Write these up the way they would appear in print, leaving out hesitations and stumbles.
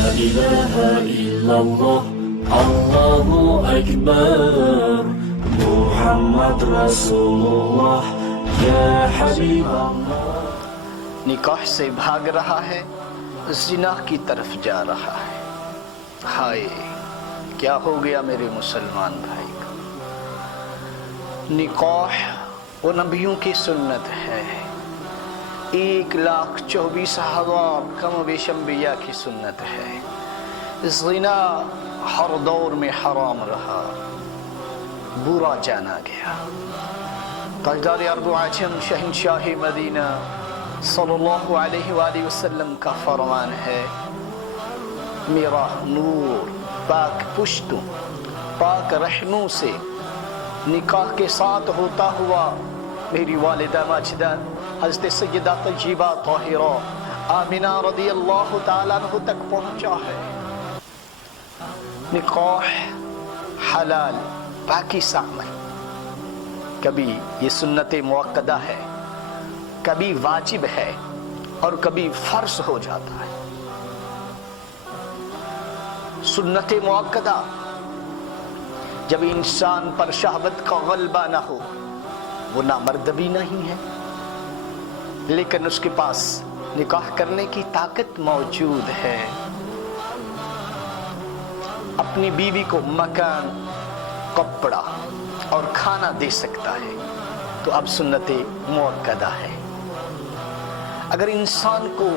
إله إلا الله الله أكبر محمد رسول الله يا حبيب الله. نکاح سے بھاگ رہا ہے، زنا کی طرف جا رہا ہے. ہائے کیا ہو گیا میرے مسلمان بھائی کا. نکاح وہ نبیوں کی سنت ہے، 1,24,000 کم و بیش انبیاء کی سنت ہے. زنا ہر دور میں حرام رہا، برا جانا گیا. تاجدار ارض و عجم شہنشاہ مدینہ صلی اللہ علیہ وآلہ وسلم کا فرمان ہے، میرا نور پاک پشتوں پاک رحموں سے نکاح کے ساتھ ہوتا ہوا میری والدہ ماجدہ حضرت سیدہ طیبہ طاہرہ آمنہ رضی اللہ تعالیٰ عنہ تک پہنچا ہے. نکاح حلال پاکیزہ عمل، کبھی یہ سنت موقدہ ہے، کبھی واجب ہے اور کبھی فرض ہو جاتا ہے. سنت موقدہ جب انسان پر شہوت کا غلبہ نہ ہو، وہ نامرد بھی نہیں ہے لیکن اس کے پاس نکاح کرنے کی طاقت موجود ہے، اپنی بیوی کو مکان، کپڑا اور کھانا دے سکتا ہے، تو اب سنت موقدہ ہے. اگر انسان کو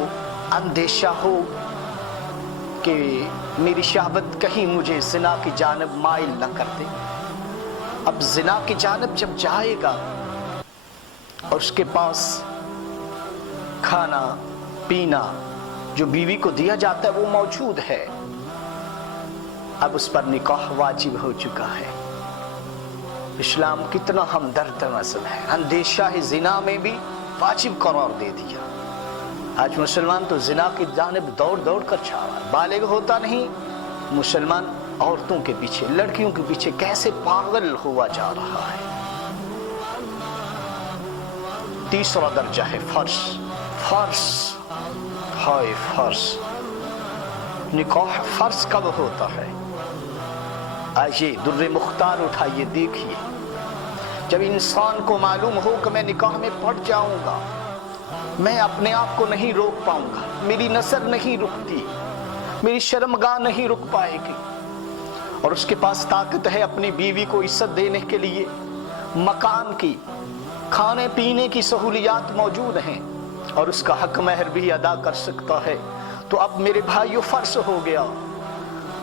اندیشہ ہو کہ میری شہوت کہیں مجھے زنا کی جانب مائل نہ کر دے، اب زنا کی جانب جب جائے گا اور اس کے پاس کھانا پینا جو بیوی کو دیا جاتا ہے وہ موجود ہے، اب اس پر نکاح واجب ہو چکا ہے. اسلام کتنا ہمدرد مذہب ہے، اندیشہ زنا میں بھی واجب قرار دے دیا. آج مسلمان تو زنا کی جانب دوڑ دوڑ کر چھا رہا ہے، بالغ ہوتا نہیں مسلمان عورتوں کے پیچھے، لڑکیوں کے پیچھے کیسے پاگل ہوا جا رہا ہے. تیسرا درجہ ہے فرض. فرض ہائے فرض. نکاح فرض کب ہوتا ہے؟ آئیے در مختار اٹھائیے دیکھیے. جب انسان کو معلوم ہو کہ میں نکاح میں پڑ جاؤں گا، میں اپنے آپ کو نہیں روک پاؤں گا، میری نظر نہیں رکتی، میری شرمگاہ نہیں رک پائے گی، اور اس کے پاس طاقت ہے اپنی بیوی کو عزت دینے کے لیے، مکان کی، کھانے پینے کی سہولیات موجود ہیں، اور اس کا حق مہر بھی ادا کر سکتا ہے، تو اب میرے بھائیو فرض ہو گیا.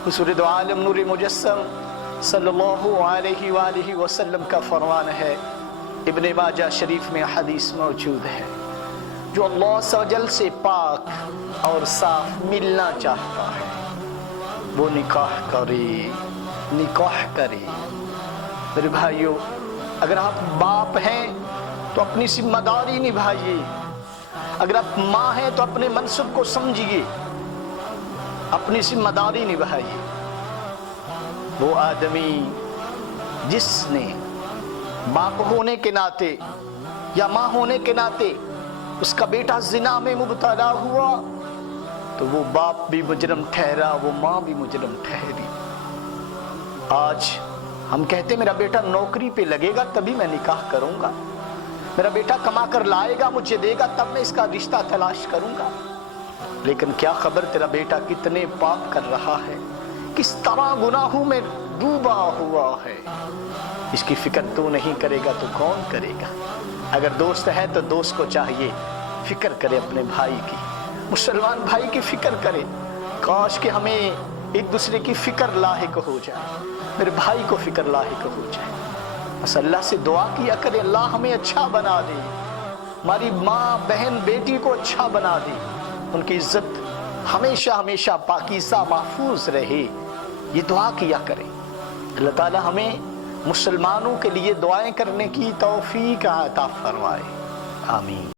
حضور دو عالم نور مجسم صلی اللہ علیہ وآلہ وسلم کا فرمان ہے، ابن ماجہ شریف میں حدیث موجود ہے، جو اللہ عز و جل سے پاک اور صاف ملنا چاہتا ہے وہ نکاح کرے، نکاح کرے. میرے بھائیو اگر آپ باپ ہیں تو اپنی ذمہ داری نبھائیے، اگر آپ ماں ہیں تو اپنے منصب کو سمجھیے، اپنی ذمہ داری نبھائیے. وہ آدمی جس نے باپ ہونے کے ناطے یا ماں ہونے کے ناطے اس کا بیٹا زنا میں مبتلا ہوا تو وہ باپ بھی مجرم ٹھہرا، وہ ماں بھی مجرم ٹھہری. آج ہم کہتے میرا بیٹا نوکری پہ لگے گا تبھی میں نکاح کروں گا، میرا بیٹا کما کر لائے گا مجھے دے گا تب میں اس کا رشتہ تلاش کروں گا. لیکن کیا خبر تیرا بیٹا کتنے پاپ کر رہا ہے، کس طرح گناہوں میں ڈوبا ہوا ہے. اس کی فکر تو نہیں کرے گا تو کون کرے گا؟ اگر دوست ہے تو دوست کو چاہیے فکر کرے اپنے بھائی کی، مسلمان بھائی کی فکر کرے. کاش کہ ہمیں ایک دوسرے کی فکر لاحق ہو جائے، میرے بھائی کو فکر لاحق ہو جائے. بس اللہ سے دعا کیا کرے اللہ ہمیں اچھا بنا دے، ہماری ماں بہن بیٹی کو اچھا بنا دے، ان کی عزت ہمیشہ ہمیشہ پاکیزہ محفوظ رہے، یہ دعا کیا کرے. اللہ تعالی ہمیں مسلمانوں کے لیے دعائیں کرنے کی توفیق عطا فرمائے. آمین.